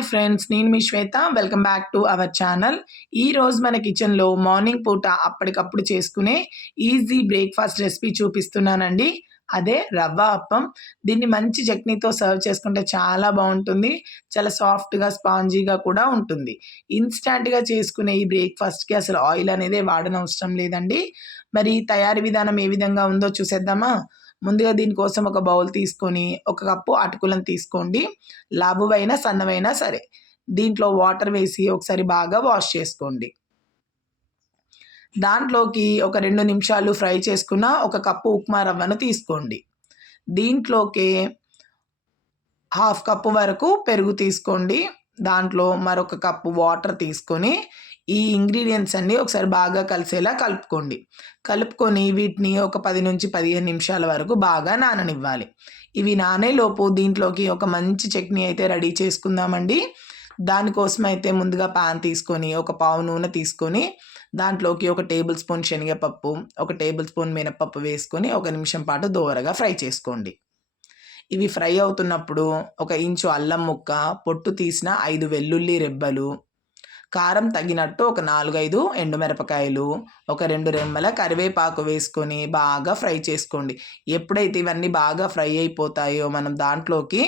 Hi friends, నేను మీ Shweta. Welcome back to our channel. ఈరోజు మన కిచెన్లో మార్నింగ్ పూట అప్పటికప్పుడు చేసుకునే ఈజీ బ్రేక్ఫాస్ట్ రెసిపీ చూపిస్తున్నానండి. అదే రవ్వ అప్పం. దీన్ని మంచి చట్నీతో సర్వ్ చేసుకుంటే చాలా బాగుంటుంది. చాలా సాఫ్ట్గా స్పాంజీగా కూడా ఉంటుంది. ఇన్స్టాంట్గా చేసుకునే ఈ బ్రేక్ఫాస్ట్కి అసలు ఆయిల్ అనేది వాడనవసరం లేదండి. మరి తయారీ విధానం ఏ విధంగా ఉందో చూసేద్దామా? ముందుగా దీనికోసం ఒక బౌల్ తీసుకొని ఒక కప్పు అటుకులను తీసుకోండి. లావువైనా సన్నవైనా సరే. దీంట్లో వాటర్ వేసి ఒకసారి బాగా వాష్ చేసుకోండి. దాంట్లోకి ఒక 2 నిమిషాలు ఫ్రై చేసుకున్న ఒక కప్పు ఉప్మా రవ్వను తీసుకోండి. దీంట్లోకి హాఫ్ కప్పు వరకు పెరుగు తీసుకోండి. దాంట్లో మరొక కప్పు వాటర్ తీసుకొని ఈ ఇంగ్రీడియంట్స్ అన్నీ ఒకసారి బాగా కలిసేలా కలుపుకొని వీటిని ఒక 10 నుంచి 15 నిమిషాల వరకు బాగా నాననివ్వాలి. ఇవి నానేలోపు దీంట్లోకి ఒక మంచి చట్నీ అయితే రెడీ చేసుకుందామండి. దానికోసం అయితే ముందుగా పాన్ తీసుకొని ఒక పావు నూనె తీసుకొని దాంట్లోకి ఒక టేబుల్ స్పూన్ శనగపప్పు, ఒక టేబుల్ స్పూన్ మినపప్పు వేసుకొని 1 నిమిషం పాటు దోరగా ఫ్రై చేసుకోండి. ఇవి ఫ్రై అవుతున్నప్పుడు 1 ఇంచు అల్లం ముక్క, పొట్టు తీసిన 5 వెల్లుల్లి రెబ్బలు, కారం తగినట్టు ఒక 4-5 ఎండుమిరపకాయలు, ఒక 2 రెమ్మల కరివేపాకు వేసుకొని బాగా ఫ్రై చేసుకోండి. ఎప్పుడైతే ఇవన్నీ బాగా ఫ్రై అయిపోతాయో మనం దాంట్లోకి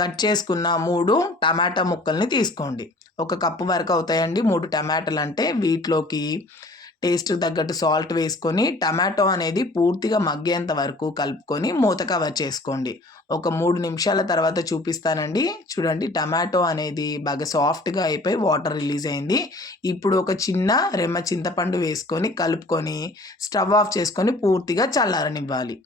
కట్ చేసుకున్న 3 టమాటా ముక్కల్ని తీసుకోండి. 1 కప్పు వరకు అవుతాయండి 3 టమాటాలు అంటే. వీటిలోకి టేస్ట్కి తగ్గట్టు సాల్ట్ వేసుకొని టమాటో అనేది పూర్తిగా మగ్గేంత వరకు కలుపుకొని మూత కవర్ చేసుకోండి. ఒక 3 నిమిషాల తర్వాత చూపిస్తానండి. చూడండి, టమాటో అనేది బాగా సాఫ్ట్గా అయిపోయి వాటర్ రిలీజ్ అయింది. ఇప్పుడు ఒక చిన్న రెమ్మ చింతపండు వేసుకొని కలుపుకొని స్టవ్ ఆఫ్ చేసుకొని పూర్తిగా చల్లారనివ్వాలి.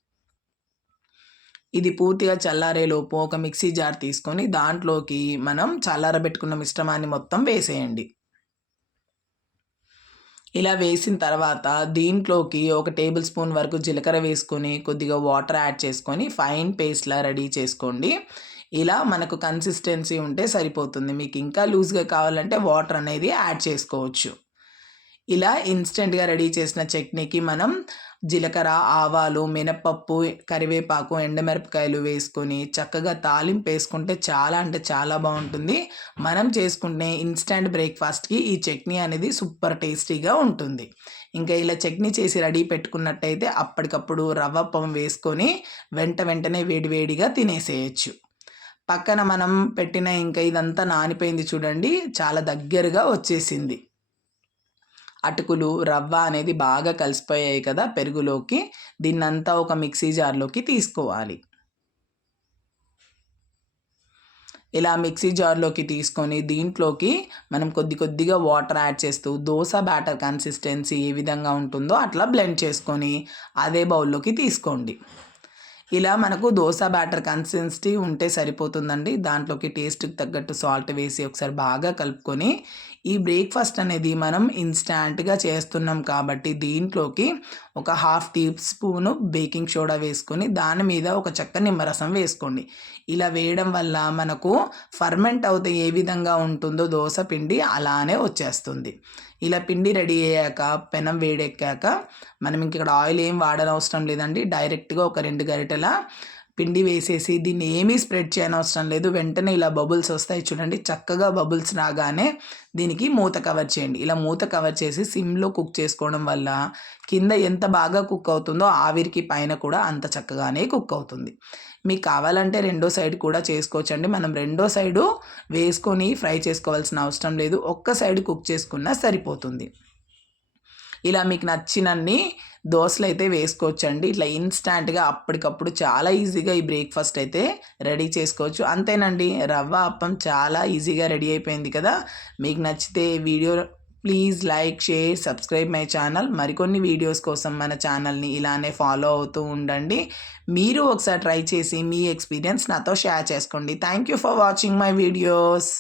ఇది పూర్తిగా చల్లారేలోపు ఒక మిక్సీ జార్ తీసుకొని దాంట్లోకి మనం చల్లారబెట్టుకున్న మిశ్రమాన్ని మొత్తం వేసేయండి. ఇలా వేసిన తర్వాత దీంట్లోకి ఒక టేబుల్ స్పూన్ వరకు జీలకర్ర వేసుకొని కొద్దిగా వాటర్ యాడ్ చేసుకొని ఫైన్ పేస్ట్లా రెడీ చేసుకోండి. ఇలా మనకు కన్సిస్టెన్సీ ఉంటే సరిపోతుంది. మీకు ఇంకా లూజ్గా కావాలంటే వాటర్ అనేది యాడ్ చేసుకోవచ్చు. ఇలా ఇన్స్టెంట్గా రెడీ చేసిన చట్నీకి మనం జీలకర్ర, ఆవాలు, మినపప్పు, కరివేపాకు, ఎండుమిరపకాయలు వేసుకొని చక్కగా తాలింపు వేసుకుంటే చాలా అంటే చాలా బాగుంటుంది. మనం చేసుకునే ఇన్స్టెంట్ బ్రేక్ఫాస్ట్కి ఈ చట్నీ అనేది సూపర్ టేస్టీగా ఉంటుంది. ఇంకా ఇలా చట్నీ చేసి రెడీ పెట్టుకున్నట్టయితే అప్పటికప్పుడు రవ్వప్పం వేసుకొని వెంటనే వేడివేడిగా తినేసేయచ్చు. పక్కన మనం పెట్టిన ఇంకా ఇదంతా నానిపోయింది చూడండి, చాలా దగ్గరగా వచ్చేసింది. అటుకులు, రవ్వ అనేది బాగా కలిసిపోయాయి కదా పెరుగులోకి. దీన్నంతా ఒక మిక్సీ జార్లోకి తీసుకోవాలి. ఇలా మిక్సీ జార్లోకి తీసుకొని దీంట్లోకి మనం కొద్దిగా వాటర్ యాడ్ చేస్తూ దోశ బ్యాటర్ కన్సిస్టెన్సీ ఏ విధంగా ఉంటుందో అట్లా బ్లెండ్ చేసుకొని అదే బౌల్లోకి తీసుకోండి. ఇలా మనకు దోశ బ్యాటర్ కన్సిస్టెన్సీ ఉంటే సరిపోతుందండి. దాంట్లోకి టేస్ట్కి తగ్గట్టు సాల్ట్ వేసి ఒకసారి బాగా కలుపుకొని ఈ బ్రేక్ఫాస్ట్ అనేది మనం ఇన్స్టాంట్గా చేస్తున్నాం కాబట్టి దీంట్లోకి ఒక half teaspoon baking soda వేసుకొని దాని మీద ఒక చెక్క నిమ్మరసం వేసుకోండి. ఇలా వేయడం వల్ల మనకు ఫర్మెంట్ అవుతే ఏ విధంగా ఉంటుందో దోశ పిండి అలానే వచ్చేస్తుంది. ఇలా పిండి రెడీ అయ్యాక పెనం వేడెక్కాక మనం ఇంక ఇక్కడ ఆయిల్ ఏం వాడనవసరం లేదండి. డైరెక్ట్గా ఒక 2 గరిటెల పిండి వేసేసి దీన్ని ఏమీ స్ప్రెడ్ చేయనవసరం లేదు. వెంటనే ఇలా బబుల్స్ వస్తాయి చూడండి. చక్కగా బబుల్స్ రాగానే దీనికి మూత కవర్ చేయండి. ఇలా మూత కవర్ చేసి సిమ్లో కుక్ చేసుకోవడం వల్ల కింద ఎంత బాగా కుక్ అవుతుందో ఆవిరికి పైన కూడా అంత చక్కగానే కుక్ అవుతుంది. మీకు కావాలంటే రెండో సైడ్ కూడా చేసుకోవచ్చండి. మనం రెండో సైడు వేసుకొని ఫ్రై చేసుకోవాల్సిన అవసరం లేదు. ఒక్క సైడ్ కుక్ చేసుకున్నా సరిపోతుంది. ఇలా మీకు నచ్చినన్ని దోశలు అయితే వేసుకోవచ్చండి. ఇట్లా ఇన్స్టాంట్గా అప్పటికప్పుడు చాలా ఈజీగా ఈ బ్రేక్ఫాస్ట్ అయితే రెడీ చేసుకోవచ్చు. అంతేనండి, రవ్వ అప్పం చాలా ఈజీగా రెడీ అయిపోయింది కదా. మీకు నచ్చితే video please like, share, subscribe my channel. మరికొన్ని వీడియోస్ కోసం మన ఛానల్ని ఇలానే ఫాలో అవుతూ ఉండండి. మీరు ఒకసారి ట్రై చేసి మీ ఎక్స్పీరియన్స్ నాతో షేర్ చేసుకోండి. Thank you for watching my videos.